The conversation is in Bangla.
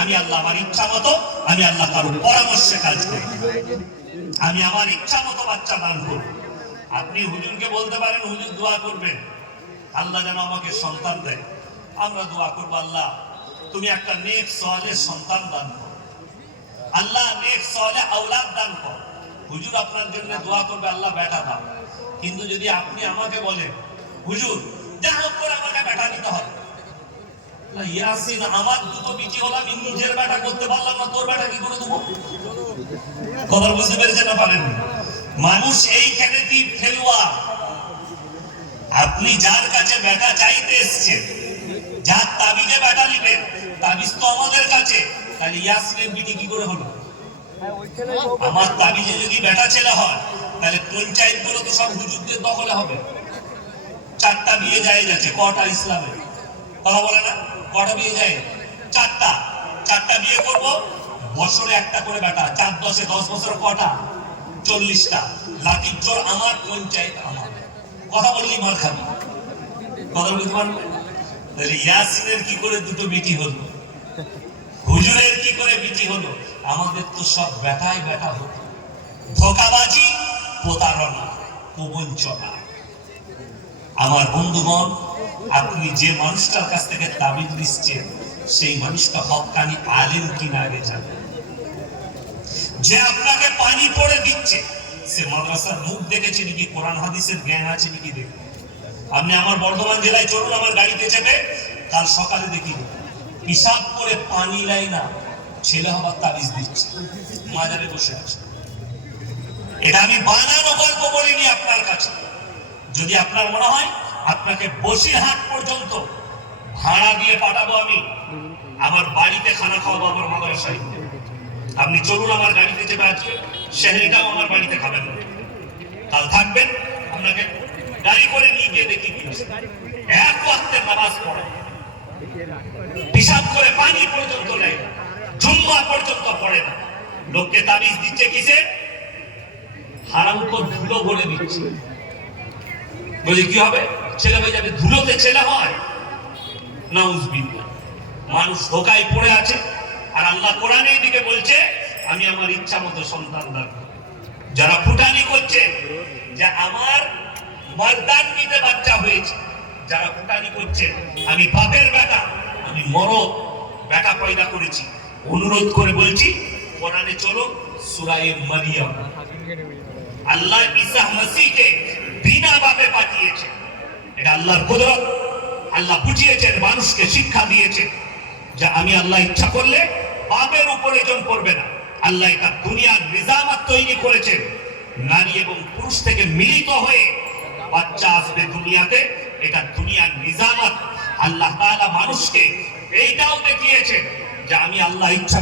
আমি আল্লাহ আমার ইচ্ছা মতো, আমি আল্লাহ কারও পরামর্শে কাজ করি। আমি আমার ইচ্ছা মতো বাচ্চা দান করব আপনি হুজুরকে বলতে পারেন, হুজুর দোয়া করবেন। আল্লাহ যেন আমাকে সন্তান দেয়। আমরা দোয়া করব, আল্লাহ, তুমি একটা নেক সহজের সন্তান দান করো। আল্লাহ, নেক সহজে আওলাদ দান কর। হুজুর আপনার জন্য দোয়া করবে, আল্লাহ বেটা দাও। কিন্তু যদি আপনি আমাকে বলেন, হুজুর যা করে আমাকে বেটা নিতে হবে। ইয়াসিন, আমার দুটো বিটি হলো আমি নিজের বেটা করতে পারলাম না, তোর বেটা কি করে দেবো? কথা বুঝতে পেরেছেন না পারেন? মানুষ এইখানে কি ফেলুয়া আপনি যার কাছে বেটা চাইতে এসছেন, যার তাবিজে বেটা নিবেন, তাবিজ তো আমাদের কাছে। তাহলে ইয়াসিনের বিটি কি করে হলো? আমার তাবিজে যদি বেটা ছেলে হয়, তাহলে পঞ্চায়েতগুলো তো সব হুজুরদের দখলে হবে। চারটা বিয়ে যায় যাচ্ছে, কটা ইসলামে। কথা বলে না? কটা বিয়ে যায়? চারটা। চারটা বিয়ে করব, বছরে একটা করে বেটা চার দশে দশ বছর কটা? চল্লিশটা। লাঠির জোর আমার, পঞ্চায়েত আমার। কথা বললি মার খাবি। কথা বলতে পারবে? ইয়াসিনের কি করে দুটো বিটি হলো? হুজুরের কি করে বিটি হলো? আমাদের তো সব বেটাই বেটা হতো। ধোকাবাজি, প্রতারণা প্রবঞ্চনা আমার বন্ধুগণ, আপনি যে মানুষটার কাছ থেকে তাবিজ দিচ্ছেন সেই মানুষটা হকানি আলেম কিনা আগে জানেন যে আপনাকে পানি পড়ে দিচ্ছে, সে মাদ্রাসার মুখ দেখেছে নাকি, কোরআন হাদিসের জ্ঞান আছে নাকি দেখুন আপনি আমার বর্ধমান জেলায় চলুন, আমার গাড়িতে চেপে, কাল সকালে দেখি হিসাব করে পানি লাই না, ছেলে হবার তাবিজ দিচ্ছে, মাজারে বসে আছে। এটা আমি বানানো গল্প বলিনি আপনার কাছে। যদি আপনার মনে হয়, আপনাকে বসিরহাট পর্যন্ত ভাড়া দিয়ে পাঠাবো আমি। আমার বাড়িতে খানা খাওয়াবো আমার মাদ্রাসায় আপনি চলুন আমার গাড়িতে চেপে আজকে শেহরিটাও আমার বাড়িতে খাবেন কাল থাকবেন, আপনাকে গাড়ি করে নিয়ে গিয়ে দেখি। এক ওয়াক্তের নামাজ পড়ে। হিসাব করে পানি পর্যন্ত নেয়। জুম্মা পর্যন্ত পড়ে না। লোককে তাবিজ দিচ্ছে কিসে? হারাম উপর ধুলো বলে দিচ্ছে। বলি, কি হবে? ছেলে হয়ে যাবে ধুলোতে ছেলে হয় মানুষ ধোকায় পড়ে আছে, আর আল্লাহ কোরআনের দিকে বলছে, আমি আমার ইচ্ছা মতো সন্তান দান যারা ফুটানি করছে, যে আমার মর্দান নিতে বাচ্চা হয়েছে, যারা ফুটানি করছে, আমি বাপের বেটা আমি মরদ বেটা পয়দা করেছি। অনুরোধ করে বলছি, কোরআনে চলো, সুরায়ে মারিয়াম। আল্লাহ ঈসা মসিহকে বিনা বাপে পাঠিয়েছে। এটা আল্লাহর কুদরত। আল্লাহ বুঝিয়েছেন, মানুষকে শিক্ষা দিয়েছেন যে আমি আল্লাহ ইচ্ছা করলে পাপের উপরে জন করবে না। আল্লাহ এটা দুনিয়ার নিজামাত তৈরি করেছেন। নারী এবং পুরুষ থেকে মিলিত হয়ে বাচ্চা আসবে দুনিয়াতে, এটা দুনিয়ার নিজামাত। আল্লাহ তাআলা মানুষকে এইটাও দেখিয়েছেন যে আমি আল্লাহ ইচ্ছা